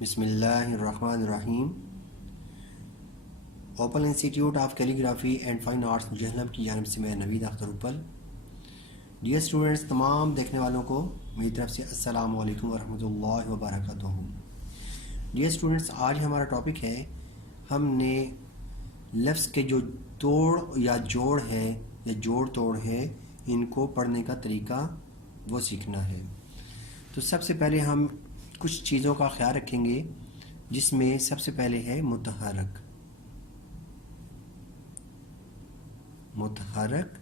بسم اللہ الرحمن الرحیم۔ Open institute of calligraphy and fine arts Jhelum کی جانب سے میں نوید اختر اپل۔ ڈیئر اسٹوڈنٹس، تمام دیکھنے والوں کو میری طرف سے السلام علیکم ورحمۃ اللہ وبرکاتہ۔ ڈیئر اسٹوڈنٹس، آج ہمارا ٹاپک ہے، ہم نے لفظ کے جو توڑ یا جوڑ ہے یا جوڑ توڑ ہے، ان کو پڑھنے کا طریقہ وہ سیکھنا ہے۔ تو سب سے پہلے ہم کچھ چیزوں کا خیال رکھیں گے، جس میں سب سے پہلے ہے متحرک۔ متحرک،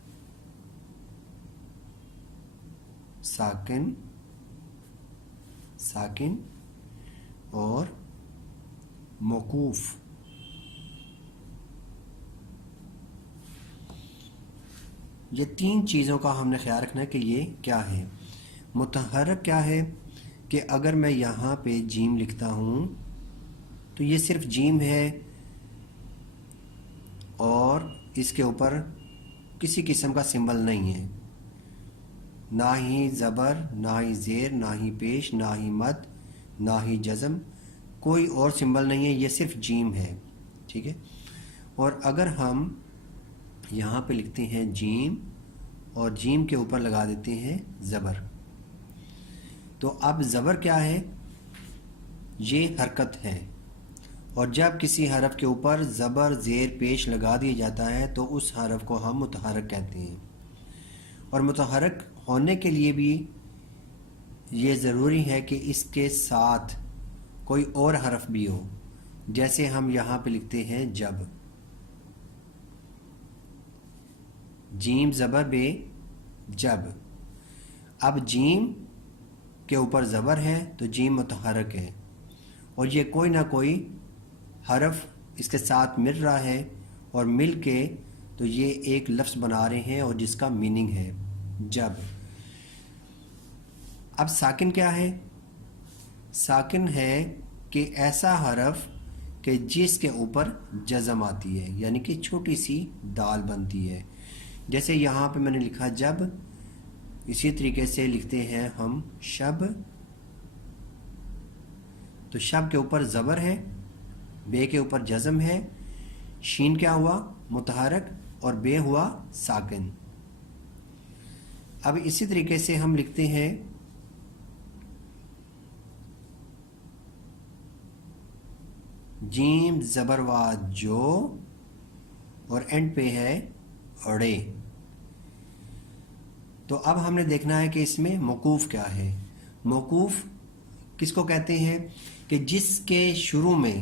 ساکن، ساکن اور موقوف۔ یہ تین چیزوں کا ہم نے خیال رکھنا ہے کہ یہ کیا ہے۔ متحرک کیا ہے کہ اگر میں یہاں پہ جیم لکھتا ہوں تو یہ صرف جیم ہے اور اس کے اوپر کسی قسم کا سمبل نہیں ہے، نہ ہی زبر، نہ ہی زیر، نہ ہی پیش، نہ ہی مد، نہ ہی جزم، کوئی اور سمبل نہیں ہے، یہ صرف جیم ہے، ٹھیک ہے۔ اور اگر ہم یہاں پہ لکھتے ہیں جیم اور جیم کے اوپر لگا دیتے ہیں زبر، تو اب زبر کیا ہے؟ یہ حرکت ہے، اور جب کسی حرف کے اوپر زبر، زیر، پیش لگا دیا جاتا ہے تو اس حرف کو ہم متحرک کہتے ہیں۔ اور متحرک ہونے کے لیے بھی یہ ضروری ہے کہ اس کے ساتھ کوئی اور حرف بھی ہو، جیسے ہم یہاں پہ لکھتے ہیں جب، جیم زبر بے، جب۔ اب جیم کے اوپر زبر ہے تو جیم متحرک ہے، اور یہ کوئی نہ کوئی حرف اس کے ساتھ مل رہا ہے، اور مل کے تو یہ ایک لفظ بنا رہے ہیں، اور جس کا میننگ ہے جب۔ اب ساکن کیا ہے؟ ساکن ہے کہ ایسا حرف کہ جس کے اوپر جزم آتی ہے، یعنی کہ چھوٹی سی دال بنتی ہے، جیسے یہاں پہ میں نے لکھا جب، اسی طریقے سے لکھتے ہیں ہم شب، تو شب کے اوپر زبر ہے، بے کے اوپر جزم ہے، شین کیا ہوا؟ متحرک، اور بے ہوا ساکن۔ اب اسی طریقے سے ہم لکھتے ہیں جیم زبر وا جو، اور اینڈ پہ ہے اڑے۔ تو اب ہم نے دیکھنا ہے کہ اس میں موقوف کیا ہے۔ موقوف کس کو کہتے ہیں؟ کہ جس کے شروع میں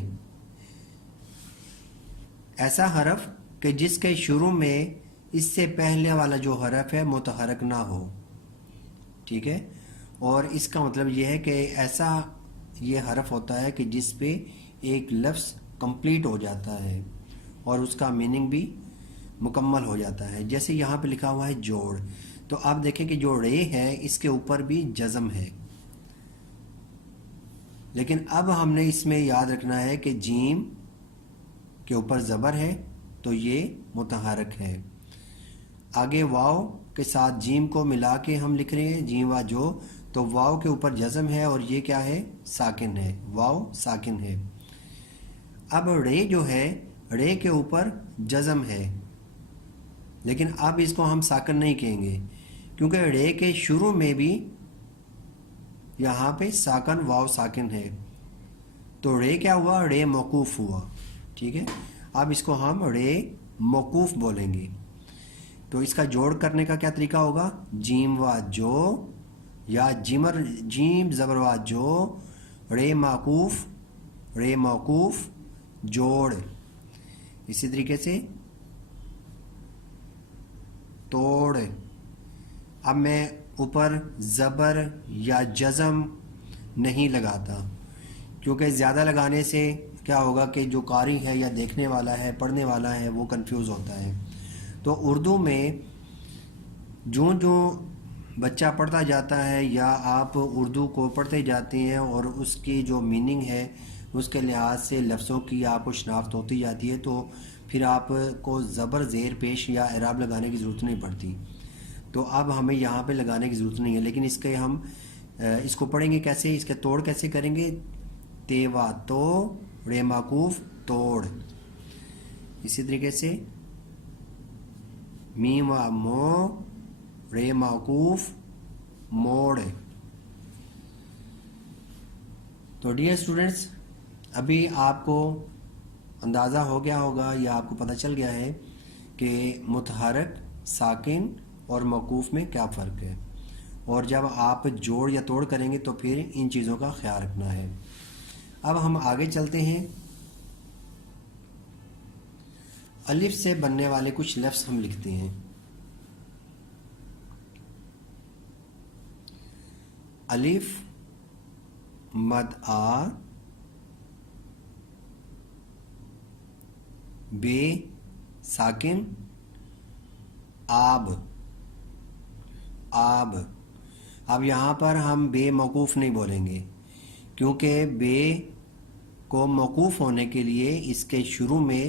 ایسا حرف کہ جس کے شروع میں اس سے پہلے والا جو حرف ہے متحرک نہ ہو، ٹھیک ہے۔ اور اس کا مطلب یہ ہے کہ ایسا یہ حرف ہوتا ہے کہ جس پہ ایک لفظ کمپلیٹ ہو جاتا ہے اور اس کا میننگ بھی مکمل ہو جاتا ہے، جیسے یہاں پہ لکھا ہوا ہے جوڑ، تو آپ دیکھیں کہ جو رے ہے اس کے اوپر بھی جزم ہے، لیکن اب ہم نے اس میں یاد رکھنا ہے کہ جیم کے اوپر زبر ہے تو یہ متحرک ہے۔ آگے واو کے ساتھ جیم کو ملا کے ہم لکھ رہے ہیں جیم وا جو، تو واو کے اوپر جزم ہے اور یہ کیا ہے؟ ساکن ہے، واو ساکن ہے۔ اب رے جو ہے، رے کے اوپر جزم ہے، لیکن اب اس کو ہم ساکن نہیں کہیں گے، کیونکہ رے کے شروع میں بھی یہاں پہ ساکن، واو ساکن ہے، تو رے کیا ہوا؟ رے موقوف ہوا، ٹھیک ہے۔ اب اس کو ہم رے موقوف بولیں گے، تو اس کا جوڑ کرنے کا کیا طریقہ ہوگا؟ جیم وا جو، یا جیم زبر وا جو، رے موقوف، رے موقوف جوڑ۔ اسی طریقے سے توڑ۔ اب میں اوپر زبر یا جزم نہیں لگاتا، کیونکہ زیادہ لگانے سے کیا ہوگا کہ جو قاری ہے یا دیکھنے والا ہے، پڑھنے والا ہے، وہ کنفیوز ہوتا ہے۔ تو اردو میں جو بچہ پڑھتا جاتا ہے یا آپ اردو کو پڑھتے جاتے ہیں اور اس کی جو میننگ ہے اس کے لحاظ سے لفظوں کی آپ کو شناخت ہوتی جاتی ہے، تو پھر آپ کو زبر، زیر، پیش یا اعراب لگانے کی ضرورت نہیں پڑتی۔ تو اب ہمیں یہاں پہ لگانے کی ضرورت نہیں ہے، لیکن اس کے ہم اس کو پڑھیں گے کیسے، اس کے توڑ کیسے کریں گے؟ تے وا تو، رے موقوف توڑ. اسی طریقے سے میم و مو، رے موقوف موڑ. تو ڈیئر اسٹوڈنٹس، ابھی آپ کو اندازہ ہو گیا ہوگا یا آپ کو پتہ چل گیا ہے کہ متحرک، ساکن اور موقوف میں کیا فرق ہے، اور جب آپ جوڑ یا توڑ کریں گے تو پھر ان چیزوں کا خیال رکھنا ہے. اب ہم آگے چلتے ہیں. الف سے بننے والے کچھ لفظ ہم لکھتے ہیں. الف مد آ، بے ساکن، آب. آب. اب یہاں پر ہم بے موقوف نہیں بولیں گے، کیونکہ بے کو موقوف ہونے کے لیے اس کے شروع میں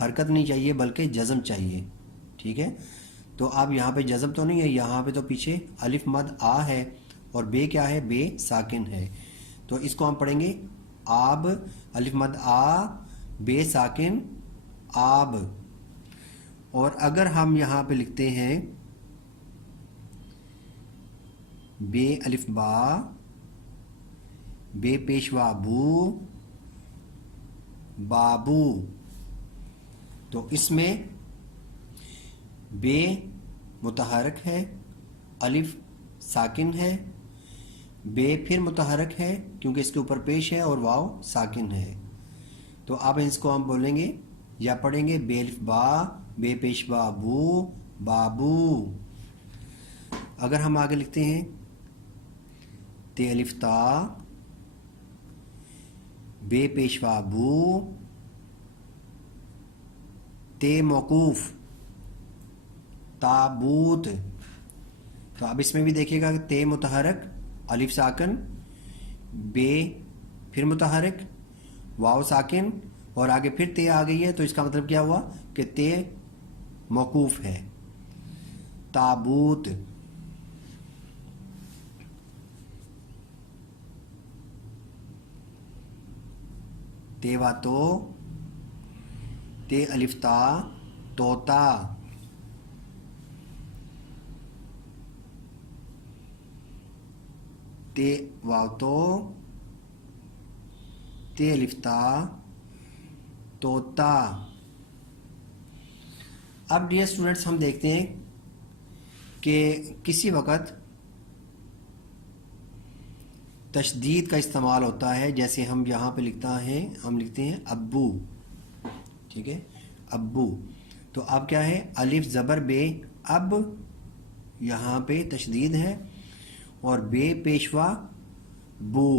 حرکت نہیں چاہیے بلکہ جزم چاہیے. ٹھیک ہے، تو اب یہاں پہ جزم تو نہیں ہے، یہاں پہ تو پیچھے الف مد آ ہے اور بے کیا ہے، بے ساکن ہے. تو اس کو ہم پڑھیں گے آب، الف مد آ، بے ساکن، آب. اور اگر ہم یہاں پہ لکھتے ہیں بے الف با، بے پیشوا بو، بابو، تو اس میں بے متحرک ہے، الف ساکن ہے، بے پھر متحرک ہے کیونکہ اس کے اوپر پیش ہے، اور واو ساکن ہے. تو اب اس کو ہم بولیں گے یا پڑھیں گے بے الف با، بے پیشوا بو، بابو. اگر ہم آگے لکھتے ہیں تے الف تا، بے پیشوا بو، تے موقوف تابوت. تو اب اس میں بھی دیکھیے گا کہ تے متحرک، الف ساکن، بے پھر متحرک، واو ساکن، اور آگے پھر تے آ گئی ہے، تو اس کا مطلب کیا ہوا کہ تے موقوف ہے. تابوت. تے وا تو، تے الف تا، توتا. تے واو تو، تے الف تا، توتا. اب ڈیئر اسٹوڈنٹس ہم دیکھتے ہیں کہ کسی وقت تشدید کا استعمال ہوتا ہے، جیسے ہم یہاں پہ ہم لکھتے ہیں ابو. ٹھیک ہے، ابو. تو اب کیا ہے، الف زبر بے، اب یہاں پہ تشدید ہے، اور بے پیشوا بو،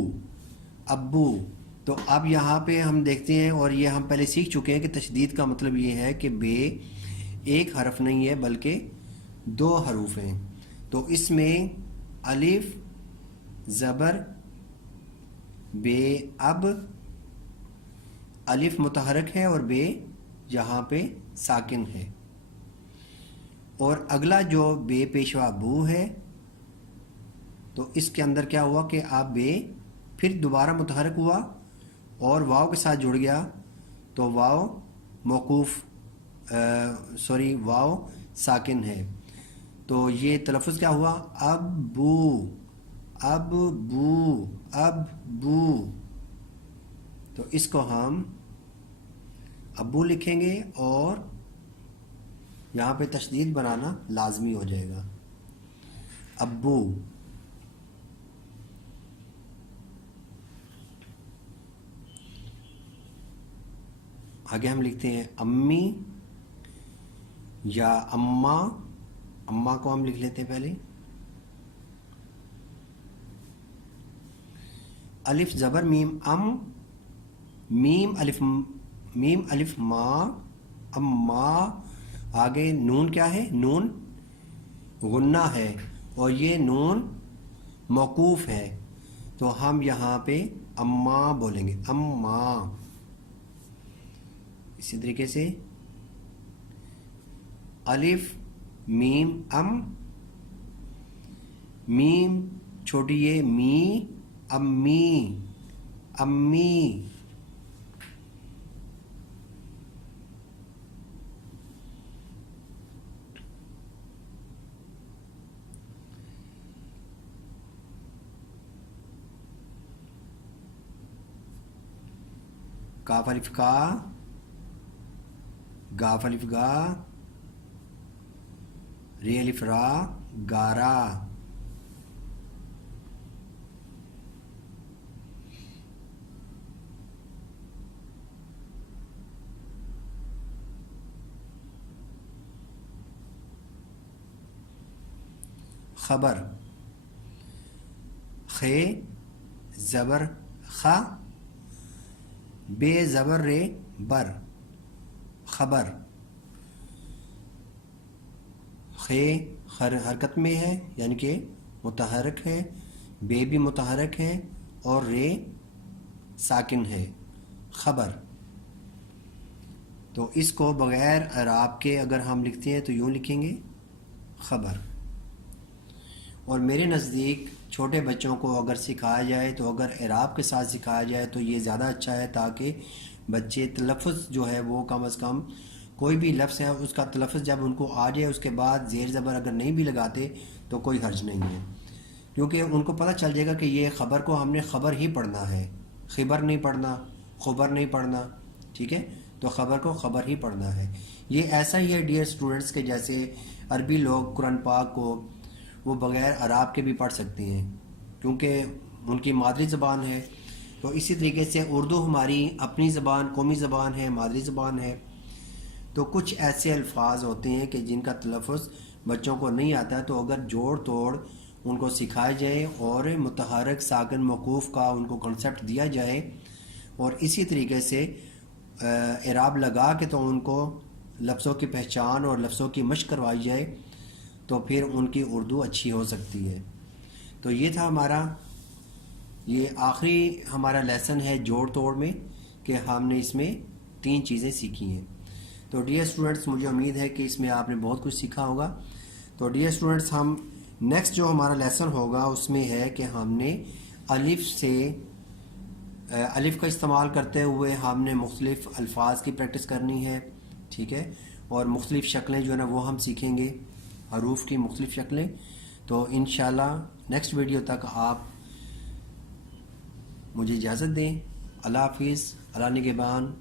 ابو. تو اب یہاں پہ ہم دیکھتے ہیں، اور یہ ہم پہلے سیکھ چکے ہیں کہ تشدید کا مطلب یہ ہے کہ بے ایک حرف نہیں ہے بلکہ دو حروف ہیں. تو اس میں الف زبر بے، اب الف متحرک ہے اور بے یہاں پہ ساکن ہے. اور اگلا جو بے پیشوا بو ہے، تو اس کے اندر کیا ہوا کہ آپ بے پھر دوبارہ متحرک ہوا اور واو کے ساتھ جڑ گیا، تو واو موقوف واو ساکن ہے. تو یہ تلفظ کیا ہوا، اب بو، اب بو، اب بو. تو اس کو ہم ابو لکھیں گے اور یہاں پہ تشدید بنانا لازمی ہو جائے گا، ابو. آگے ہم لکھتے ہیں امی یا اماں. اماں کو ہم لکھ لیتے ہیں پہلے. الف زبر میم ام، میم الف ما، اماں. آگے نون کیا ہے، نون غنہ ہے، اور یہ نون موقوف ہے، تو ہم یہاں پہ اماں بولیں گے، اماں. اسی طریقے سے الف میم ام، میم چھوٹی یہ می، امی، امی، کاف الف کا، گاف الف گا، ری الف را، گارا، خبر، خ زبر خ، بے زبر رے بر، خبر، خ حرکت میں ہے یعنی کہ متحرک ہے، بے بھی متحرک ہے اور رے ساکن ہے، خبر۔ تو اس کو بغیر اعراب کے اگر ہم لکھتے ہیں تو یوں لکھیں گے خبر۔ اور میرے نزدیک چھوٹے بچوں کو اگر سکھایا جائے تو اگر اعراب کے ساتھ سکھایا جائے تو یہ زیادہ اچھا ہے، تاکہ بچے تلفظ جو ہے وہ کم از کم کوئی بھی لفظ ہے اس کا تلفظ جب ان کو آ جائے، اس کے بعد زیر زبر اگر نہیں بھی لگاتے تو کوئی حرج نہیں ہے، کیونکہ ان کو پتہ چل جائے گا کہ یہ خبر کو ہم نے خبر ہی پڑھنا ہے، خبر نہیں پڑھنا، خبر نہیں پڑھنا، ٹھیک ہے؟ تو خبر کو خبر ہی پڑھنا ہے۔ یہ ایسا ہی ہے ڈیئر اسٹوڈنٹس کے جیسے عربی لوگ قرآن پاک کو وہ بغیر اعراب کے بھی پڑھ سکتے ہیں کیونکہ ان کی مادری زبان ہے، تو اسی طریقے سے اردو ہماری اپنی زبان، قومی زبان ہے، مادری زبان ہے، تو کچھ ایسے الفاظ ہوتے ہیں کہ جن کا تلفظ بچوں کو نہیں آتا، تو اگر جوڑ توڑ ان کو سکھایا جائے اور متحرک ساکن موقوف کا ان کو کنسیپٹ دیا جائے اور اسی طریقے سے اعراب لگا کے تو ان کو لفظوں کی پہچان اور لفظوں کی مشق کروائی جائے تو پھر ان کی اردو اچھی ہو سکتی ہے۔ تو یہ تھا ہمارا، یہ آخری ہمارا لیسن ہے جوڑ توڑ میں کہ ہم نے اس میں 3 چیزیں سیکھی ہیں۔ تو ڈیئر اسٹوڈنٹس مجھے امید ہے کہ اس میں آپ نے بہت کچھ سیکھا ہوگا۔ تو ڈیئر اسٹوڈنٹس ہم نیکسٹ جو ہمارا لیسن ہوگا اس میں ہے کہ ہم نے الف کا استعمال کرتے ہوئے ہم نے مختلف الفاظ کی پریکٹس کرنی ہے، ٹھیک ہے؟ اور مختلف شکلیں جو ہے نا وہ ہم سیکھیں گے، حروف کی مختلف شکلیں۔ تو انشاءاللہ نیکسٹ ویڈیو تک آپ مجھے اجازت دیں۔ اللہ حافظ، اللہ نگہبان۔